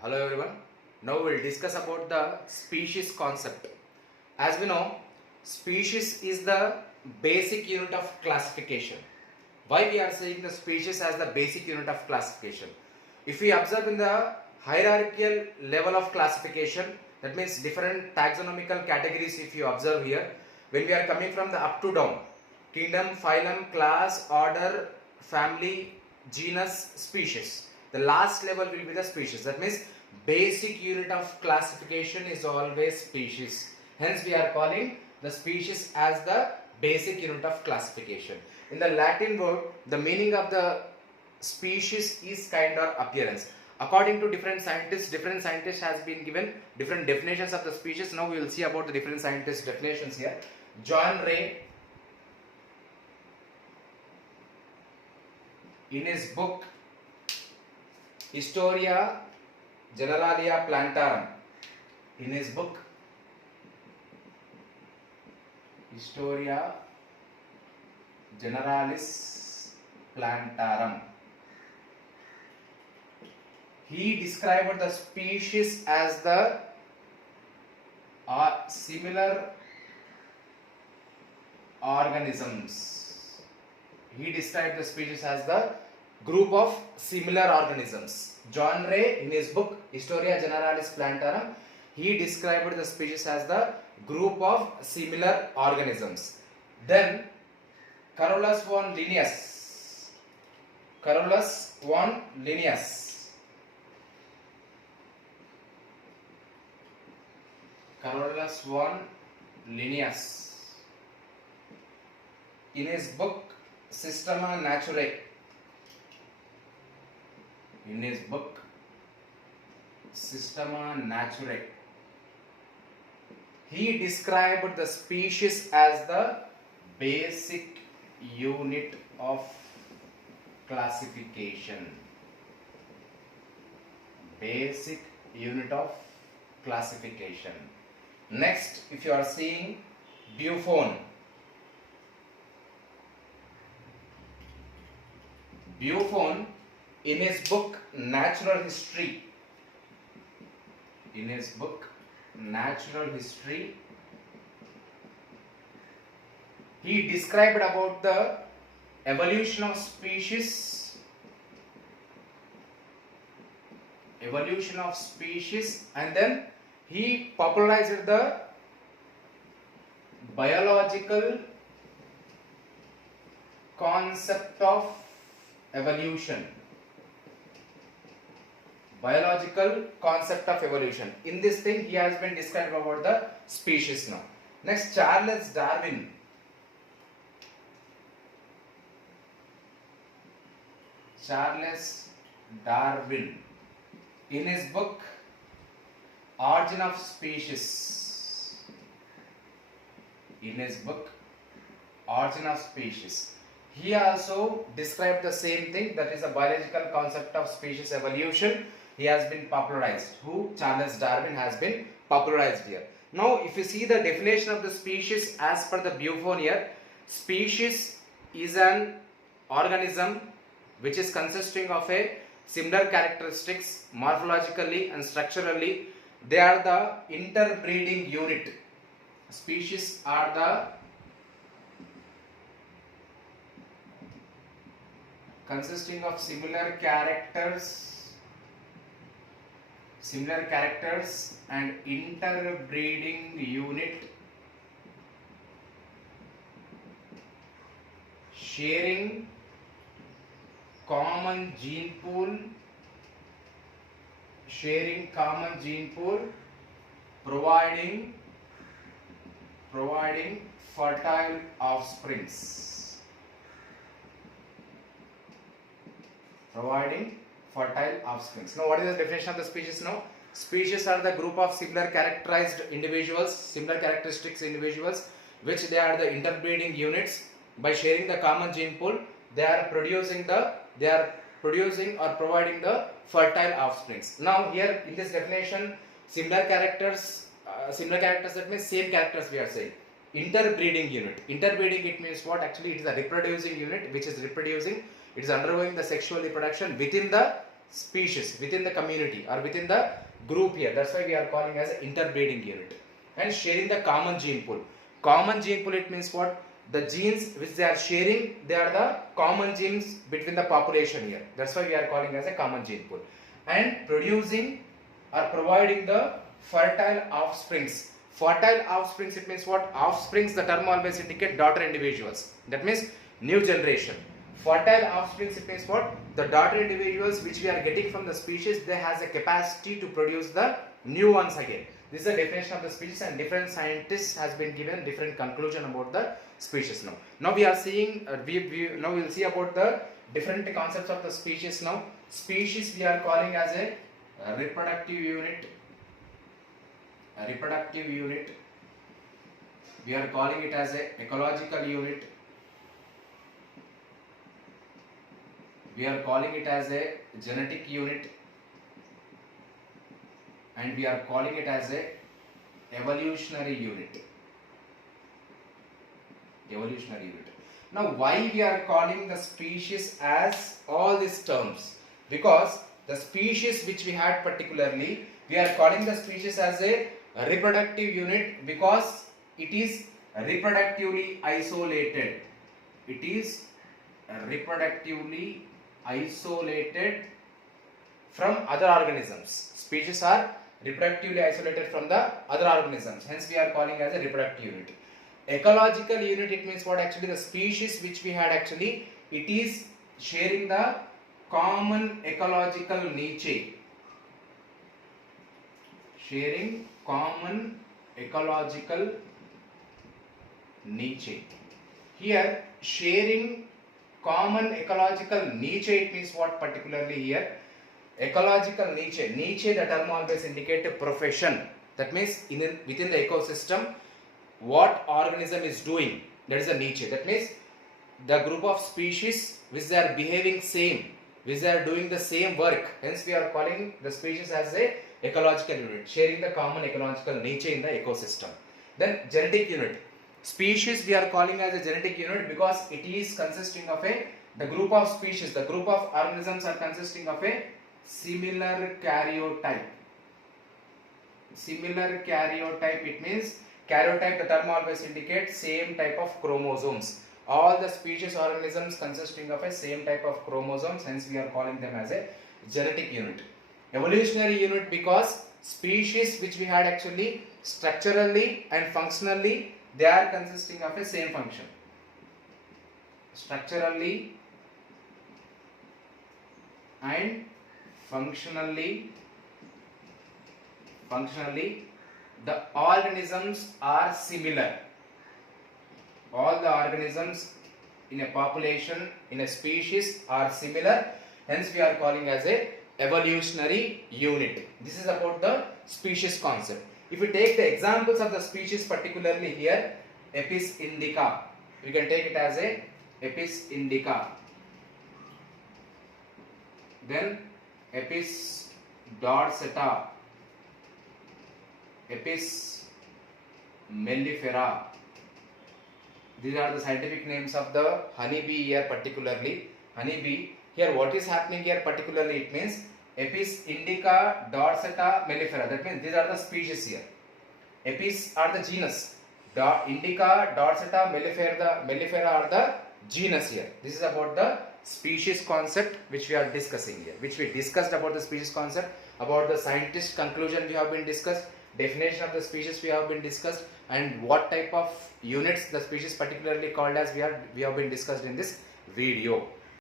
Hello everyone. Now we'll discuss about the species concept. As we know, species is the basic unit of classification. Why we are saying the species as the basic unit of classification? If we observe in the hierarchical level of classification, that means different taxonomical categories if you observe here, when we are coming from the up to down, kingdom, phylum, class, order, family, genus, species. The last level will be the species. That means basic unit of classification is always species. Hence we are calling the species as the basic unit of classification. In the Latin word, the meaning of the species is kind or appearance. According to different scientists has been given different definitions of the species. Now we will see about the different scientists' definitions here. John Ray, in his book Historia Generalia Plantarum, in his book Historia Generalis Plantarum, he described the species as the similar organisms. He described the species as the group of similar organisms. John Ray, in his book Historia Generalis Plantarum, he described the species as the group of similar organisms. Then Carolus von Linnaeus, in his book Systema Naturae, he described the species as the basic unit of classification. Basic unit of classification. Next, if you are seeing Buffon, in his book Natural History, he described about the evolution of species, and then he popularized the biological concept of evolution. In this thing, he has been described about the species now. Next, Charles Darwin. In his book Origin of Species, he also described the same thing, that is a biological concept of species evolution. He has been popularized. Who? Charles Darwin has been popularized here. Now, if you see the definition of the species as per the Buffon here, species is an organism which is consisting of a similar characteristics morphologically and structurally. They are the interbreeding unit. Species are the consisting of similar characters and interbreeding unit sharing common gene pool, providing fertile offsprings. Now, what is the definition of the species now? Species are the group of similar characteristics individuals, which they are the interbreeding units. By sharing the common gene pool, they are producing or providing the fertile offsprings. Now, here in this definition, similar characters, that means same characters we are saying. Interbreeding unit. Interbreeding, it means what? Actually, it is a reproducing unit which is reproducing. It is undergoing the sexual reproduction within the species within the community or within the group here. That's why we are calling as interbreeding unit. And sharing the common gene pool. Common gene pool, it means what? The genes which they are sharing, they are the common genes between the population here. That's why we are calling as a common gene pool. And producing or providing the fertile offsprings. Fertile offsprings, it means what? Offsprings, the term always indicate daughter individuals. That means new generation. Fertile offsprings, it means what? The daughter individuals which we are getting from the species, they has a capacity to produce the new ones again. This is the definition of the species, and different scientists has been given different conclusion about the species now. Now we are seeing, now we will see about the different concepts of the species now. Species we are calling as a reproductive unit. A reproductive unit. We are calling it as a ecological unit. We are calling it as a genetic unit. And we are calling it as a evolutionary unit. Evolutionary unit. Now why we are calling the species as all these terms? Because the species which we had particularly, we are calling the species as a reproductive unit because it is reproductively isolated. It is reproductively isolated from other organisms. Species are reproductively isolated from the other organisms. Hence we are calling as a reproductive unit. Ecological unit, it means what? Actually the species which we had actually, it is sharing the common ecological niche. Sharing common ecological niche. Here sharing common ecological niche, it means what particularly here? Ecological niche. Niche, the term always indicate a profession. That means within the ecosystem, what organism is doing, that is a niche. That means the group of species which they are behaving same, which they are doing the same work. Hence we are calling the species as a ecological unit, sharing the common ecological niche in the ecosystem. Then genetic unit. Species we are calling as a genetic unit because it is consisting of the group of species, the group of organisms are consisting of a similar karyotype. Similar karyotype, it means karyotype, the term always indicates same type of chromosomes. All the species organisms consisting of a same type of chromosomes, hence we are calling them as a genetic unit. Evolutionary unit because species which we had actually structurally and functionally, they are consisting of a same function. Structurally and functionally, the organisms are similar. All the organisms in a population, in a species are similar. Hence we are calling as a evolutionary unit. This is about the species concept. If we take the examples of the species particularly here, Apis indica, we can take it as a Apis indica. Then Apis dorsata, Apis mellifera. These are the scientific names of the honeybee here particularly. Honeybee. Here what is happening here particularly, it means Apis indica, dorsata, mellifera. That means these are the species here. Apis are the genus. Indica, dorsata, mellifera are the genus here. This is about the species concept which we are discussing here. Which we discussed about the species concept, about the scientist conclusion we have been discussed, definition of the species we have been discussed, and what type of units the species particularly called as we have been discussed in this video.